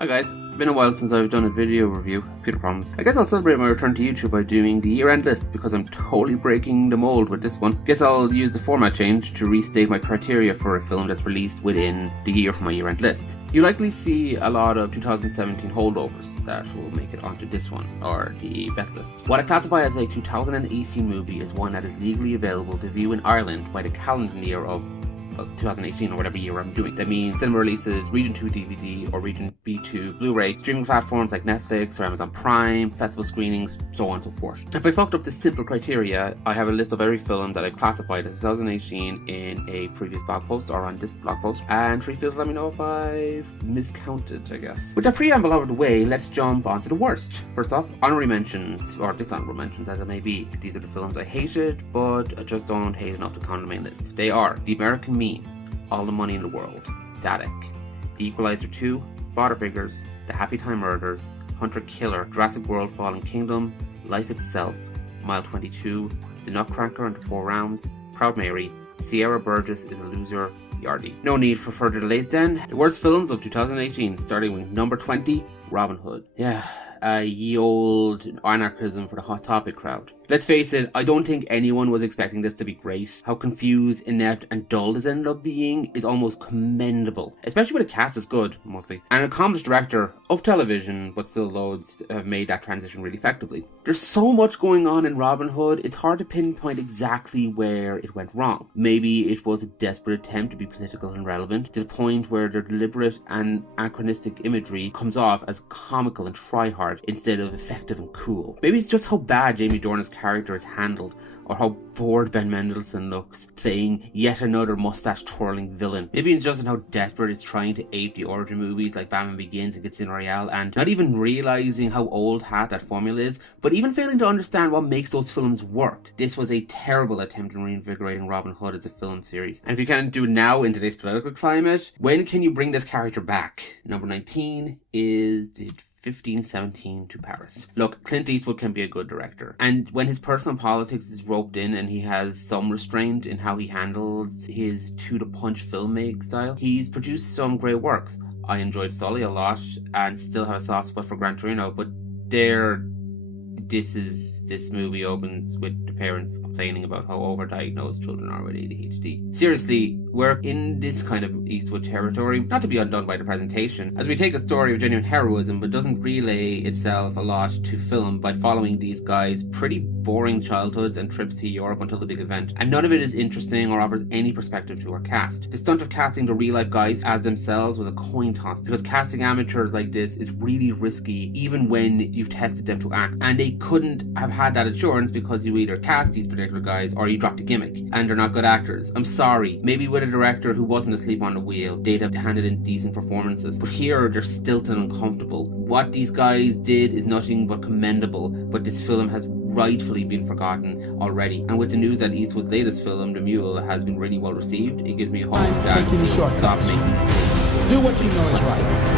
Hi guys, been a while since I've done a video review, computer problems. I guess I'll celebrate my return to YouTube by doing the year-end list because I'm totally breaking the mold with this one. Guess I'll use the format change to restate my criteria for a film that's released within the year for my year-end list. You'll likely see a lot of 2017 holdovers that will make it onto this one, or the best list. What I classify as a 2018 movie is one that is legally available to view in Ireland by the calendar year of 2018 or whatever year I'm doing. That means cinema releases, Region 2 DVD or Region B2 Blu-ray, streaming platforms like Netflix or Amazon Prime, festival screenings, so on and so forth. If I fucked up this simple criteria, I have a list of every film that I classified as 2018 in a previous blog post or on this blog post, and free feel to let me know if I've miscounted, I guess. With that preamble out of the way, let's jump onto the worst. First off, honorary mentions, or dishonorable mentions as it may be. These are the films I hated, but I just don't hate enough to count on the main list. They are The American Me, All the Money in the World, Dadak, The Equalizer 2, Father Figures, The Happy Time Murders, Hunter Killer, Jurassic World Fallen Kingdom, Life Itself, Mile 22, The Nutcracker and the Four Realms, Proud Mary, Sierra Burgess is a Loser, Yardie. No need for further delays then. The worst films of 2018, starting with number 20, Robin Hood. Yeah, ye old anarchism for the Hot Topic crowd. Let's face it, I don't think anyone was expecting this to be great. How confused, inept, and dull this ended up being is almost commendable. Especially with a cast that's good, mostly. And an accomplished director of television, but still loads, have made that transition really effectively. There's so much going on in Robin Hood, it's hard to pinpoint exactly where it went wrong. Maybe it was a desperate attempt to be political and relevant, to the point where their deliberate and anachronistic imagery comes off as comical and try-hard, instead of effective and cool. Maybe it's just how bad Jamie Dornan's character is handled, or how bored Ben Mendelsohn looks, playing yet another mustache-twirling villain. Maybe it's just in how desperate it's trying to ape the origin movies like Batman Begins and Casino Royale, and not even realising how old hat that formula is, but even failing to understand what makes those films work. This was a terrible attempt in reinvigorating Robin Hood as a film series. And if you can't do it now in today's political climate, when can you bring this character back? Number 19 is the 1517 to Paris. Look, Clint Eastwood can be a good director, and when his personal politics is roped in and he has some restraint in how he handles his to-the-punch filmmaking style, he's produced some great works. I enjoyed Sully a lot and still have a soft spot for Gran Torino, but this movie opens with the parents complaining about how overdiagnosed children are with ADHD. Seriously, we're in this kind of Eastwood territory, not to be undone by the presentation, as we take a story of genuine heroism but doesn't relay itself a lot to film by following these guys' pretty boring childhoods and trips to Europe until the big event, and none of it is interesting or offers any perspective to our cast. The stunt of casting the real life guys as themselves was a coin toss, because casting amateurs like this is really risky even when you've tested them to act, and they couldn't have had that assurance because you either cast these particular guys or you dropped a gimmick, and they're not good actors. I'm sorry, maybe with a director who wasn't asleep on the wheel, they'd have handed in decent performances, but here they're stilted and uncomfortable. What these guys did is nothing but commendable, but this film has rightfully been forgotten already. And with the news that Eastwood's latest film, The Mule, has been really well received, it gives me hope that he'll stop making. Do what you know is right.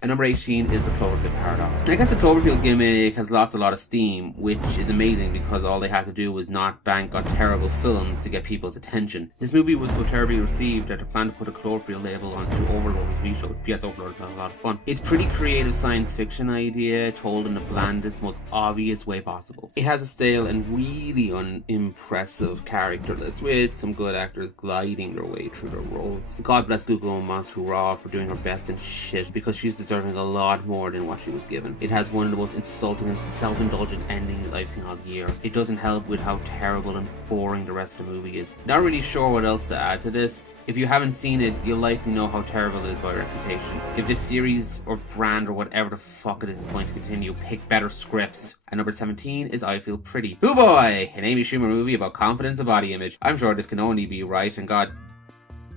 And number 18 is the Cloverfield paradox. I guess the Cloverfield gimmick has lost a lot of steam, which is amazing because all they had to do was not bank on terrible films to get people's attention. This movie was so terribly received that they planned to put a Cloverfield label onto Overlord's reshow. Yes, Overlord's had a lot of fun. It's a pretty creative science fiction idea told in the blandest, most obvious way possible. It has a stale and really unimpressive character list with some good actors gliding their way through their roles. God bless Gugu Mbatha-Raw for doing her best in shit, because she's deserving a lot more than what she was given. It has one of the most insulting and self-indulgent endings I've seen all year. It doesn't help with how terrible and boring the rest of the movie is. Not really sure what else to add to this. If you haven't seen it, you'll likely know how terrible it is by reputation. If this series or brand or whatever the fuck it is going to continue, pick better scripts. And number 17 is I Feel Pretty. Hoo boy! An Amy Schumer movie about confidence and body image. I'm sure this can only be right, and god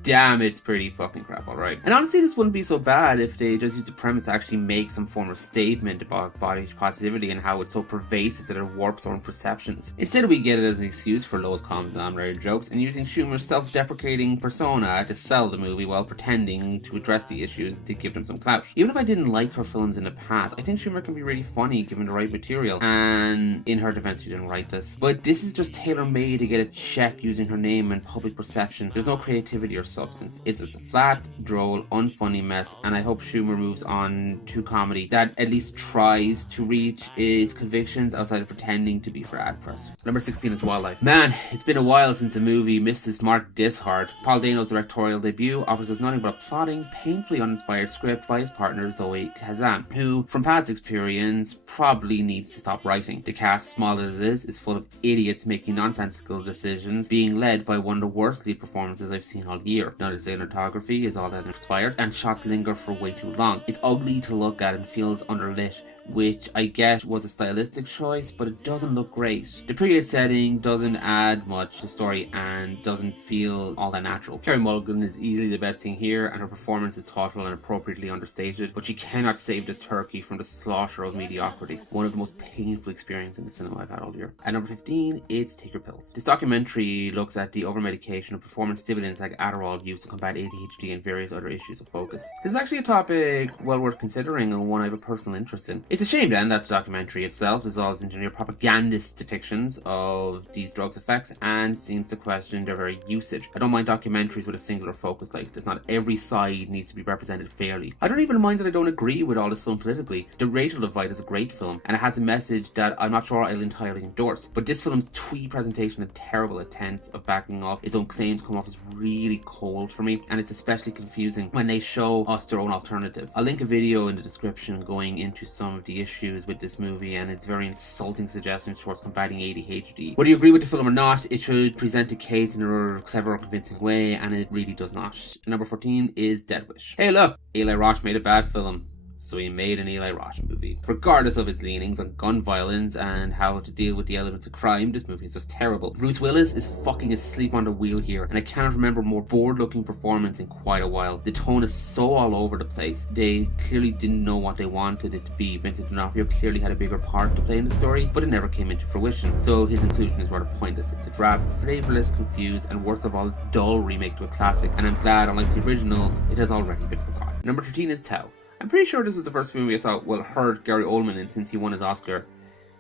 damn, it's pretty fucking crap, alright. And honestly, this wouldn't be so bad if they just used the premise to actually make some form of statement about body positivity and how it's so pervasive that it warps our own perceptions. Instead, we get it as an excuse for Lowe's common denominator jokes and using Schumer's self-deprecating persona to sell the movie while pretending to address the issues to give them some clout. Even if I didn't like her films in the past, I think Schumer can be really funny given the right material, and in her defense, she didn't write this. But this is just tailor-made to get a check using her name and public perception. There's no creativity or substance. It's just a flat, droll, unfunny mess, and I hope Schumer moves on to comedy that at least tries to reach its convictions outside of pretending to be for ad press. Number 16 is Wildlife. Man, it's been a while since a movie missed its mark this hard. Paul Dano's directorial debut offers us nothing but a plotting, painfully uninspired script by his partner Zoe Kazan, who, from past experience, probably needs to stop writing. The cast, small as it is full of idiots making nonsensical decisions, being led by one of the worst lead performances I've seen all year. Now, the cinematography is all that inspired, and shots linger for way too long. It's ugly to look at and feels underlit, which I get was a stylistic choice, but it doesn't look great. The period setting doesn't add much to the story and doesn't feel all that natural. Carey Mulligan is easily the best thing here, and her performance is thoughtful and appropriately understated, but she cannot save this turkey from the slaughter of mediocrity. One of the most painful experiences in the cinema I've had all year. At number 15, it's Take Your Pills. This documentary looks at the overmedication of performance stimulants like Adderall used to combat ADHD and various other issues of focus. This is actually a topic well worth considering and one I have a personal interest in. It's a shame then that the documentary itself dissolves into near propagandist depictions of these drugs' effects and seems to question their very usage. I don't mind documentaries with a singular focus like this. Not every side needs to be represented fairly. I don't even mind that I don't agree with all this film politically. The Rachel Divide is a great film and it has a message that I'm not sure I'll entirely endorse. But this film's twee presentation and terrible attempts of backing off its own claims come off as really cold for me, and it's especially confusing when they show us their own alternative. I'll link a video in the description going into some of the issues with this movie and its very insulting suggestions towards combating ADHD. Whether you agree with the film or not, it should present a case in a clever or convincing way, and it really does not. Number 14 is Deadwood. Hey look, Eli Roth made a bad film, so he made an Eli Roth movie. Regardless of its leanings on gun violence and how to deal with the elements of crime, this movie is just terrible. Bruce Willis is fucking asleep on the wheel here, and I cannot remember a more bored-looking performance in quite a while. The tone is so all over the place. They clearly didn't know what they wanted it to be. Vincent D'Onofrio clearly had a bigger part to play in the story, but it never came into fruition, so his inclusion is rather pointless. It's a drab, flavourless, confused, and worst of all, dull remake to a classic, and I'm glad, unlike the original, it has already been forgotten. Number 13 is Tao. I'm pretty sure this was the first movie I saw, heard Gary Oldman in since he won his Oscar.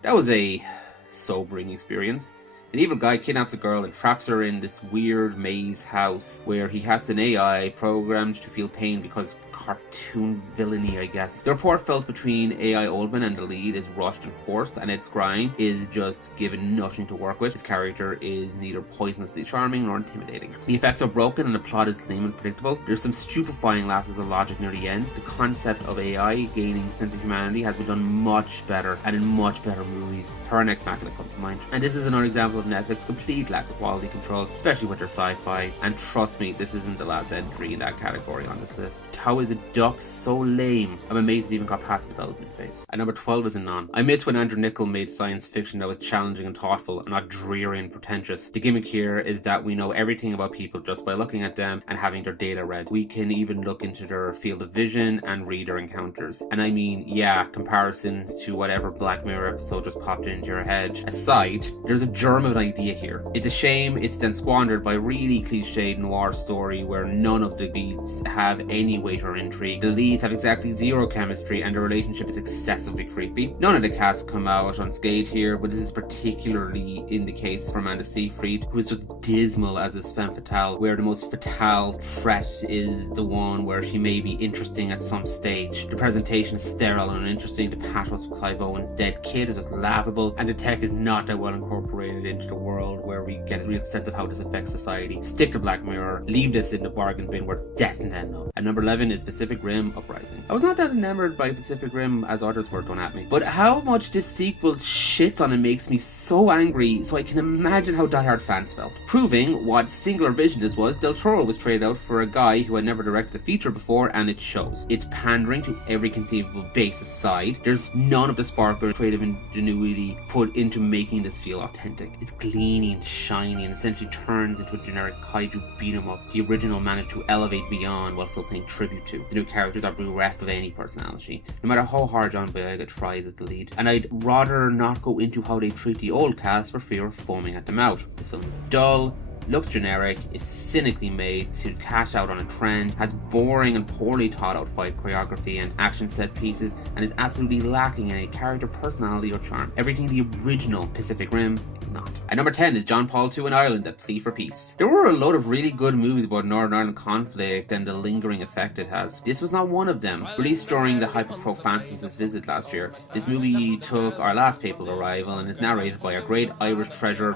That was a sobering experience. An evil guy kidnaps a girl and traps her in this weird maze house where he has an AI programmed to feel pain because cartoon villainy, I guess. The rapport felt between AI Oldman and the lead is rushed and forced, and Ed Skrein is just given nothing to work with. His character is neither poisonously charming nor intimidating. The effects are broken and the plot is lame and predictable. There's some stupefying lapses of logic near the end. The concept of AI gaining sense of humanity has been done much better and in much better movies. Her Ex Machina comes to mind. And this is another example of Netflix's complete lack of quality control, especially with their sci-fi. And trust me, this isn't the last entry in that category on this list. Tao is a duck so lame, I'm amazed it even got past the development phase. At number 12 is Anon. I miss when Andrew Niccol made science fiction that was challenging and thoughtful and not dreary and pretentious. The gimmick here is that we know everything about people just by looking at them and having their data read. We can even look into their field of vision and read their encounters. And I mean, yeah, comparisons to whatever Black Mirror episode just popped into your head aside, there's a germ of an idea here. It's a shame it's then squandered by a really cliched noir story where none of the beats have any weight or intrigue. The leads have exactly zero chemistry and the relationship is excessively creepy. None of the cast come out unscathed here, but this is particularly in the case for Amanda Seyfried, who is just dismal as this femme fatale, where the most fatale threat is the one where she may be interesting at some stage. The presentation is sterile and uninteresting, the pathos of Clive Owen's dead kid is just laughable, and the tech is not that well incorporated into the world where we get a real sense of how this affects society. Stick to Black Mirror, leave this in the bargain bin where it's destined to end up. At number 11 is Pacific Rim Uprising. I was not that enamored by Pacific Rim as others were thrown at me, but how much this sequel shits on it makes me so angry, so I can imagine how diehard fans felt. Proving what singular vision this was, Del Toro was traded out for a guy who had never directed a feature before, and it shows. It's pandering to every conceivable base aside. There's none of the spark or creative ingenuity put into making this feel authentic. It's gleamy and shiny and essentially turns into a generic kaiju beat 'em up. The original managed to elevate beyond while still paying tribute to. The new characters are bereft of any personality, no matter how hard John Boyega tries as the lead. And I'd rather not go into how they treat the old cast for fear of foaming at the mouth. This film is dull, looks generic, is cynically made to cash out on a trend, has boring and poorly thought out fight choreography and action set pieces, and is absolutely lacking in a character personality or charm. Everything the original Pacific Rim is not. At number 10 is John Paul II in Ireland, A Plea for Peace. There were a load of really good movies about Northern Ireland conflict and the lingering effect it has. This was not one of them. Released during the hype of Pope Francis's visit last year, this movie took our last papal arrival and is narrated by a great Irish treasure,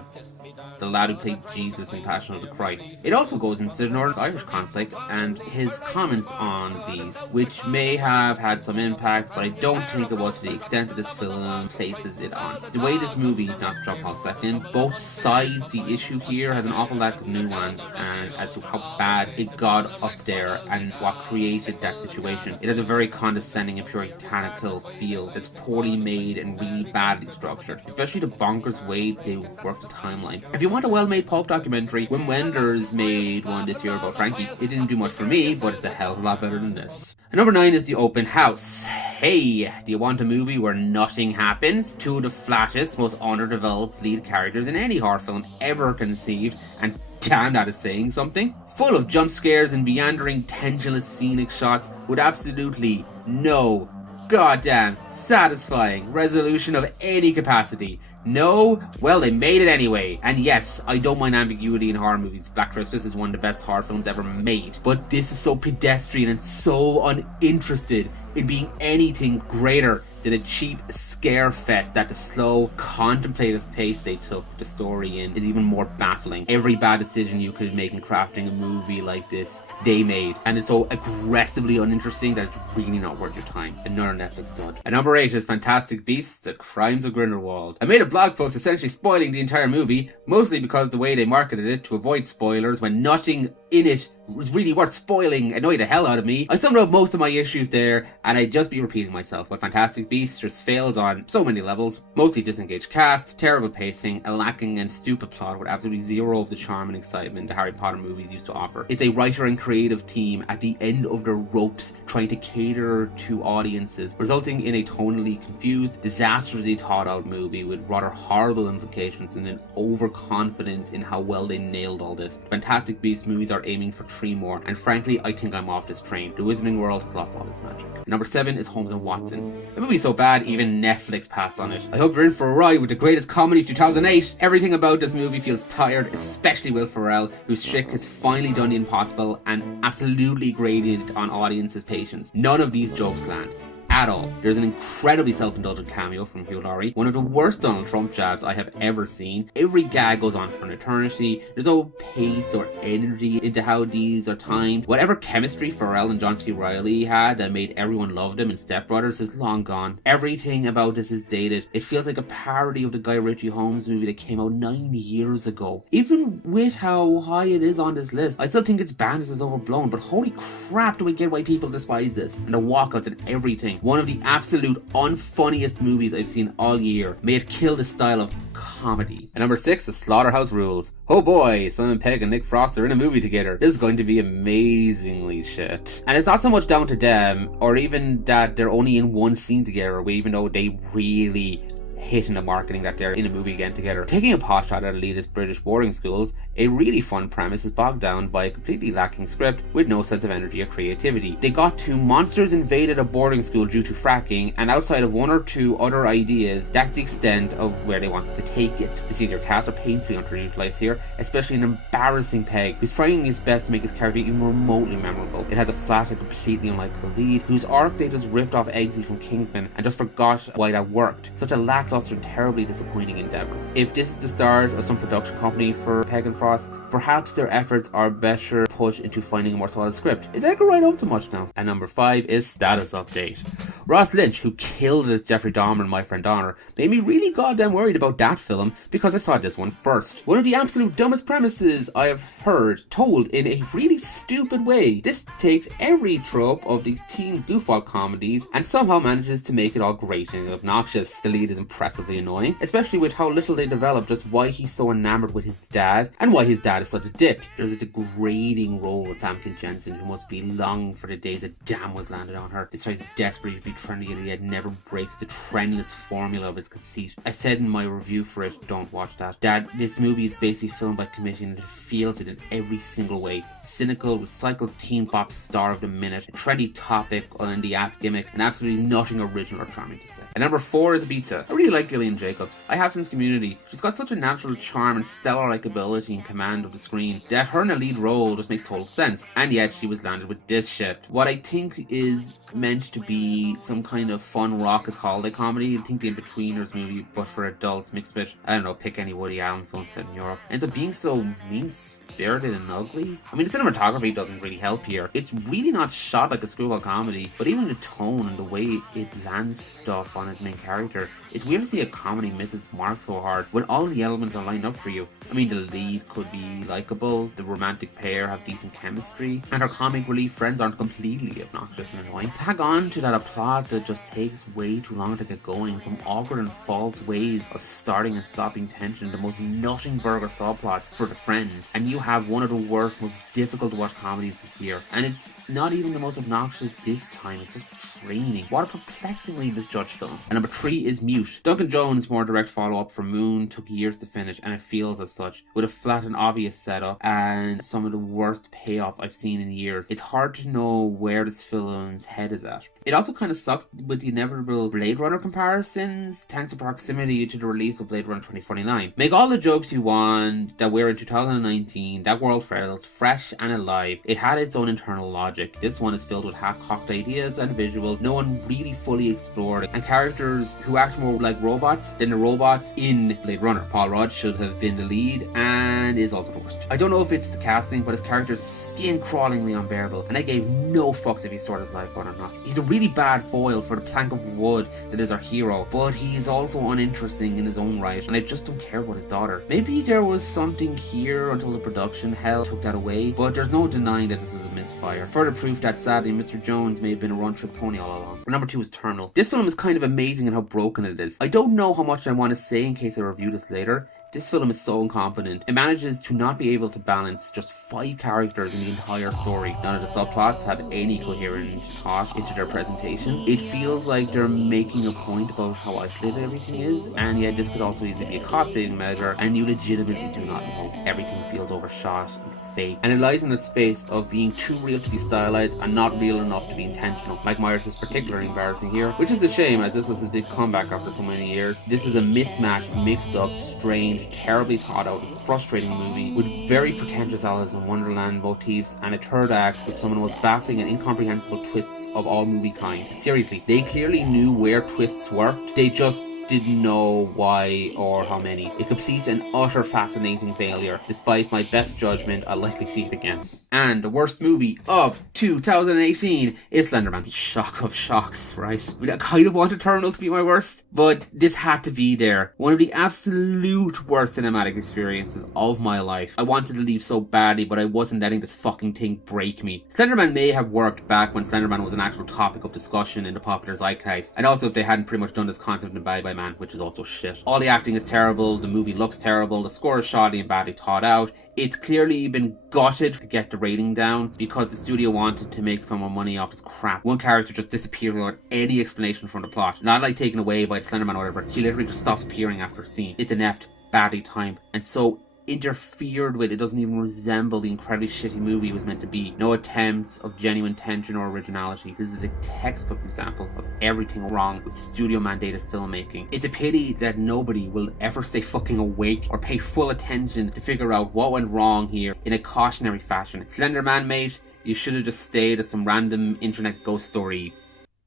the lad who played Jesus in Passion of the Christ. It also goes into the Northern Irish conflict and his comments on these, which may have had some impact, but I don't think it was to the extent that this film places it on. The way this movie, not John Paul II, both sides the issue here has an awful lack of nuance and as to how bad it got up there and what created that situation. It has a very condescending and puritanical feel that's poorly made and really badly structured, especially the bonkers way they work the timeline. If you want a well-made pulp documentary, Wim Wenders made one this year about Frankie. It didn't do much for me, but it's a hell of a lot better than this. And number 9 is The Open House. Hey, do you want a movie where nothing happens? Two of the flattest, most underdeveloped lead characters in any horror film ever conceived, and damn, that is saying something. Full of jump scares and meandering, tendulous scenic shots with absolutely no goddamn satisfying resolution of any capacity. No? Well, they made it anyway. And yes, I don't mind ambiguity in horror movies. Black Christmas is one of the best horror films ever made. But this is so pedestrian and so uninterested in being anything greater than a cheap scare fest that the slow, contemplative pace they took the story in is even more baffling. Every bad decision you could make in crafting a movie like this, they made. And it's so aggressively uninteresting that it's really not worth your time. Another Netflix dud. At number 8 is Fantastic Beasts, The Crimes of Grindelwald. I made a blog post essentially spoiling the entire movie, mostly because the way they marketed it to avoid spoilers when nothing in it was really worth spoiling annoyed the hell out of me. I summed up most of my issues there, and I'd just be repeating myself, but Fantastic Beasts just fails on so many levels. Mostly disengaged cast, terrible pacing, a lacking and stupid plot with absolutely zero of the charm and excitement the Harry Potter movies used to offer. It's a writer and creative team at the end of their ropes trying to cater to audiences, resulting in a tonally confused, disastrously thought out movie with rather horrible implications and an overconfidence in how well they nailed all this. Fantastic Beasts movies are aiming for 3 more, and frankly, I think I'm off this train. The Wizarding World has lost all its magic. Number 7 is Holmes and Watson. The movie's so bad, even Netflix passed on it. I hope you're in for a ride with the greatest comedy of 2008. Everything about this movie feels tired, especially Will Ferrell, whose shtick has finally done the impossible and absolutely grated on audiences' patience. None of these jokes land at all. There's an incredibly self-indulgent cameo from Hugh Laurie, one of the worst Donald Trump jabs I have ever seen. Every gag goes on for an eternity. There's no pace or energy into how these are timed. Whatever chemistry Pharrell and John C. Reilly had that made everyone love them in Step Brothers is long gone. Everything about this is dated. It feels like a parody of the Guy Ritchie Holmes movie that came out 9 years ago. Even with how high it is on this list, I still think its badness is overblown, but holy crap do I get why people despise this. And the walkouts and everything. One of the absolute unfunniest movies I've seen all year. May it kill the style of comedy. And number 6 is Slaughterhouse Rules. Oh boy, Simon Pegg and Nick Frost are in a movie together. This is going to be amazingly shit. And it's not so much down to them, or even that they're only in one scene together, even though they really hit in the marketing that they're in a movie again together. Taking a pot shot at elitist British boarding schools, a really fun premise is bogged down by a completely lacking script with no sense of energy or creativity. They got to monsters invaded a boarding school due to fracking, and outside of 1 or 2 other ideas, that's the extent of where they wanted to take it. The senior cast are painfully underutilized here, especially an embarrassing Peg, who's trying his best to make his character even remotely memorable. It has a flat and completely unlikable lead, whose arc they just ripped off Eggsy from Kingsman and just forgot why that worked. Such a lackluster and terribly disappointing endeavor. If this is the start of some production company for Pegg and Frost, perhaps their efforts are better put into finding a more solid script. Is Edgar Wright up to much now? And number 5 is Status Update. Ross Lynch, who killed it as Jeffrey Dahmer in My Friend Donner, made me really goddamn worried about that film because I saw this one first. One of the absolute dumbest premises I have heard told in a really stupid way. This takes every trope of these teen goofball comedies and somehow manages to make it all grating and obnoxious. The lead is impressively annoying, especially with how little they develop just why he's so enamored with his dad and why his dad is such a dick. There's a degrading role with Famke Jensen, who must be longing for the days a dam was landed on her. This tries desperately to be trendy, yet never breaks the trendless formula of its conceit. I said in my review for it, don't watch that this movie is basically filmed by committee and it feels it in every single way. Cynical, recycled teen bop star of the minute, a trendy topic on the app gimmick, and absolutely nothing original or charming to say. And number 4 is Betta. I really like Gillian Jacobs. I have since Community. She's got such a natural charm and stellar likability and command of the screen that her in a lead role just makes total sense. And yet she was landed with this shit. What I think is meant to be some kind of fun raucous holiday comedy. I think the In-Betweeners movie, but for adults, mixed with, I don't know, pick any Woody Allen film set in Europe, ends up being so mean-spirited and ugly. I mean, the cinematography doesn't really help here. It's really not shot like a screwball comedy, but even the tone and the way it lands stuff on its main character, it's weird to see a comedy miss its mark so hard when all the elements are lined up for you. I mean, the lead could be likable, the romantic pair have decent chemistry, and our comic relief friends aren't completely obnoxious and annoying. Tag on to that a plot that just takes way too long to get going, some awkward and false ways of starting and stopping tension, the most nutting burger subplots for the friends, and you have one of the worst, most difficult to watch comedies this year. And it's not even the most obnoxious this time, it's just draining. What a perplexingly misjudged film. And number 3 is Mute. Duncan Jones' more direct follow-up for Moon took years to finish, and it feels as such, with a flat and obvious setup and some of the worst payoff I've seen in years. It's hard to know where this film's head is at. It also kind of sucks with the inevitable Blade Runner comparisons, thanks to proximity to the release of Blade Runner 2049. Make all the jokes you want that we're in 2019, that world felt fresh and alive. It had its own internal logic. This one is filled with half-cocked ideas and visuals no one really fully explored, and characters who act more like robots than the robots in Blade Runner. Paul Rudd should have been the lead and is also the worst. I don't know if it's the casting, but his character's skin-crawlingly unbearable, and I gave no fucks if he stored his life on or not. He's a really bad foil for the plank of wood that is our hero, but he's also uninteresting in his own right, and I just don't care about his daughter. Maybe there was something here until the production hell took that away, but there's no denying that this was a misfire. Further proof that sadly Mr. Jones may have been a one-trick pony all along. Number 2 is Terminal. This film is kind of amazing in how broken it is. I don't know how much I want to say in case I review this later. This film is so incompetent. It manages to not be able to balance just 5 characters in the entire story. None of the subplots have any coherent thought into their presentation. It feels like they're making a point about how isolated everything is, and yet this could also easily be a cost-saving measure, and you legitimately do not know. Everything feels overshot and fake, and it lies in the space of being too real to be stylized and not real enough to be intentional. Mike Myers is particularly embarrassing here, which is a shame as this was his big comeback after so many years. This is a mismatched, mixed up, strange, terribly thought out, frustrating movie with very pretentious Alice in Wonderland motifs and a third act with some of the most baffling and incomprehensible twists of all movie kind. Seriously, they clearly knew where twists worked, they just didn't know why or how many. A complete and utter fascinating failure. Despite my best judgment, I'll likely see it again. And the worst movie of 2018 is Slenderman. Shock of shocks, right? I kind of wanted Terminal to be my worst, but this had to be there. One of the absolute worst cinematic experiences of my life. I wanted to leave so badly, but I wasn't letting this fucking thing break me. Slenderman may have worked back when Slenderman was an actual topic of discussion in the popular zeitgeist, and also if they hadn't pretty much done this concept in Bye Bye Man, which is also shit. All the acting is terrible, the movie looks terrible, the score is shoddy and badly thought out. It's clearly been gutted to get the rating down because the studio wanted to make some more money off this crap. One character just disappeared without any explanation from the plot. Not like taken away by the Slenderman or whatever. She literally just stops appearing after a scene. It's inept, badly timed, and so interfered with. It doesn't even resemble the incredibly shitty movie it was meant to be. No attempts of genuine tension or originality. This is a textbook example of everything wrong with studio mandated filmmaking. It's a pity that nobody will ever stay fucking awake or pay full attention to figure out what went wrong here in a cautionary fashion. Slenderman, mate, you should have just stayed as some random internet ghost story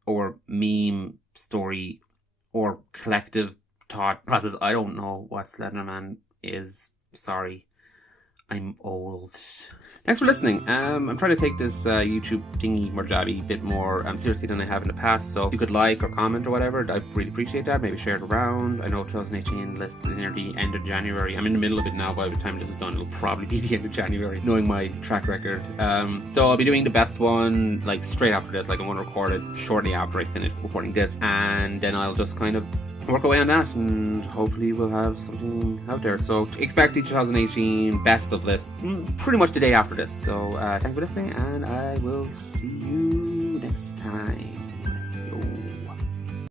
or meme story or collective thought process. I don't know what Slenderman is. Sorry, I'm old. Thanks for listening. I'm trying to take this YouTube thingy more jabby bit more seriously than I have in the past, so if you could like or comment or whatever, I'd really appreciate that. Maybe share it around. I know 2018 list is near the end of January. I'm in the middle of it now. By the time this is done, it'll probably be the end of January, knowing my track record. So I'll be doing the best one like straight after this. Like I'm going to record it shortly after I finish recording this, and then I'll just kind of work away on that, and hopefully we'll have something out there. So expect the 2018 best of list pretty much the day after this. So thanks for listening, and I will see you next time.